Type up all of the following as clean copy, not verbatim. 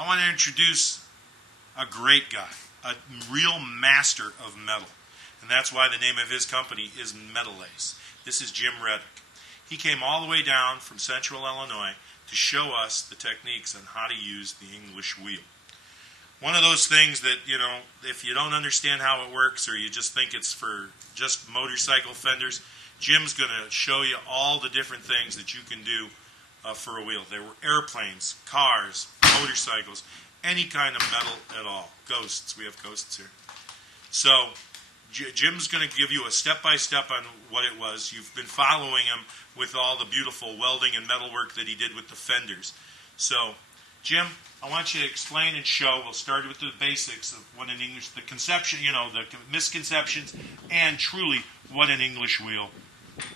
I want to introduce a great guy, a real master of metal. And that's why the name of his company is Metal Ace. This is Jim Reddick. He came all the way down from central Illinois to show us the techniques on how to use the English wheel. One of those things that, you know, if you don't understand how it works or you just think it's for just motorcycle fenders, Jim's going to show you all the different things that you can do for a wheel. There were airplanes, cars, motorcycles, any kind of metal at all. Ghosts. We have ghosts here. So Jim's going to give you a step-by-step on what it was. You've been following him with all the beautiful welding and metalwork that he did with the fenders. So, Jim, I want you to explain and show. We'll start with the basics of what an English, the conception, you know, the misconceptions, and truly what an English wheel,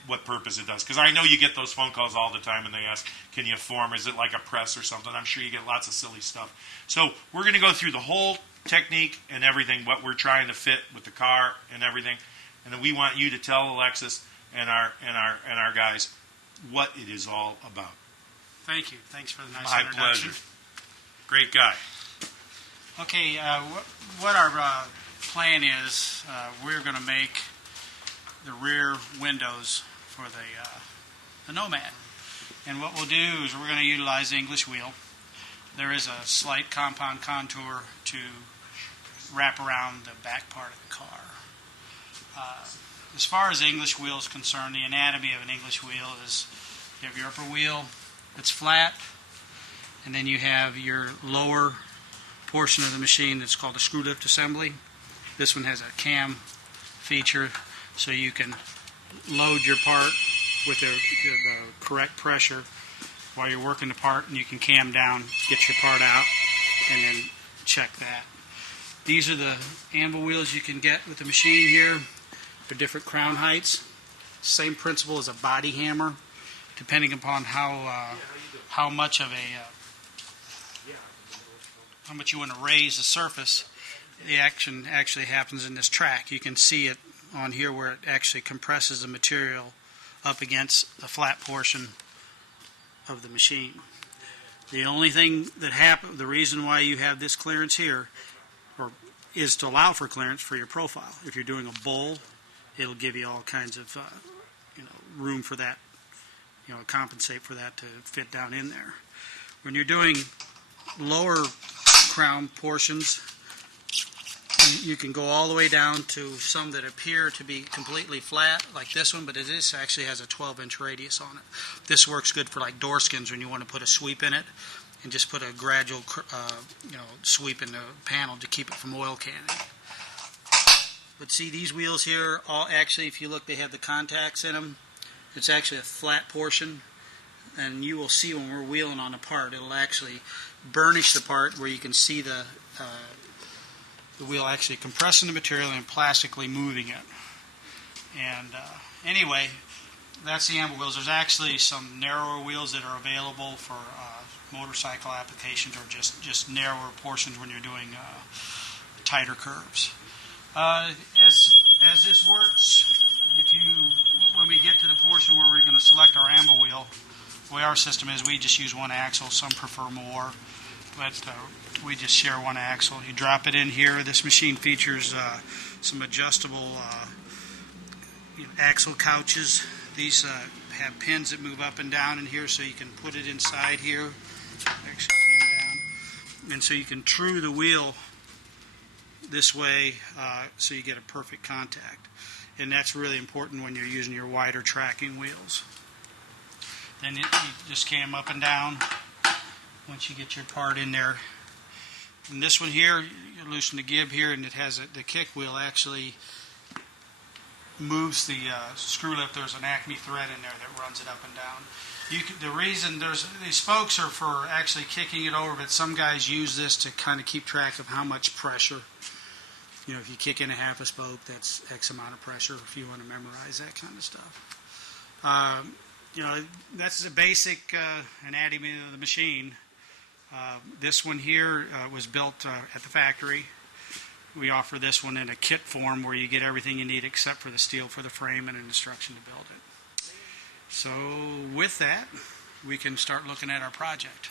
what purpose it does. Because I know you get those phone calls all the time and they ask, can you form, is it like a press or something? I'm sure you get lots of silly stuff. So we're going to go through the whole technique and everything, what we're trying to fit with the car and everything. And then we want you to tell Alexis and our guys what it is all about. Thank you. Thanks for the nice My introduction. pleasure. Great guy. Okay, what our plan is, we're going to make the rear windows for the Nomad. And what we'll do is we're going to utilize the English wheel. There is a slight compound contour to wrap around the back part of the car. As far as the English wheel is concerned, the anatomy of an English wheel is you have your upper wheel that's flat, and then you have your lower portion of the machine that's called a screw lift assembly. This one has a cam feature, so you can load your part with the correct pressure while you're working the part, and you can cam down, get your part out, and then check that. These are the anvil wheels you can get with the machine here. They're different crown heights. Same principle as a body hammer, depending upon how much of how much you want to raise the surface. The action actually happens in this track. You can see it on here where it actually compresses the material up against the flat portion of the machine. The only thing that happens, the reason why you have this clearance here, is to allow for clearance for your profile. If you're doing a bowl, it'll give you all kinds of room for that, compensate for that to fit down in there. When you're doing lower crown portions, you can go all the way down to some that appear to be completely flat, like this one, but it actually has a 12-inch radius on it. This works good for like door skins when you want to put a sweep in it, and just put a gradual, sweep in the panel to keep it from oil canning. But see, these wheels here, all actually, if you look, they have the contacts in them. It's actually a flat portion, and you will see when we're wheeling on the part, it'll actually burnish the part where you can see the wheel actually compressing the material and plastically moving it. And anyway, that's the anvil wheels. There's actually some narrower wheels that are available for motorcycle applications, or just narrower portions when you're doing tighter curves. As this works, when we get to the portion where we're going to select our anvil wheel, the way our system is, we just use one axle. Some prefer more, but we just share one axle. You drop it in here. This machine features some adjustable axle couches. These have pins that move up and down in here, so you can put it inside here. Actually, down, and so you can true the wheel this way, so you get a perfect contact. And that's really important when you're using your wider tracking wheels. Then you just cam up and down once you get your part in there. And this one here, you loosen the gib here, and it has the kick wheel actually moves the screw lift. There's an Acme thread in there that runs it up and down. The reason these spokes are for actually kicking it over, but some guys use this to kind of keep track of how much pressure. If you kick in a half a spoke, that's X amount of pressure, if you want to memorize that kind of stuff. That's the basic anatomy of the machine. This one here was built at the factory. We offer this one in a kit form where you get everything you need except for the steel for the frame and an instruction to build it. So with that, we can start looking at our project.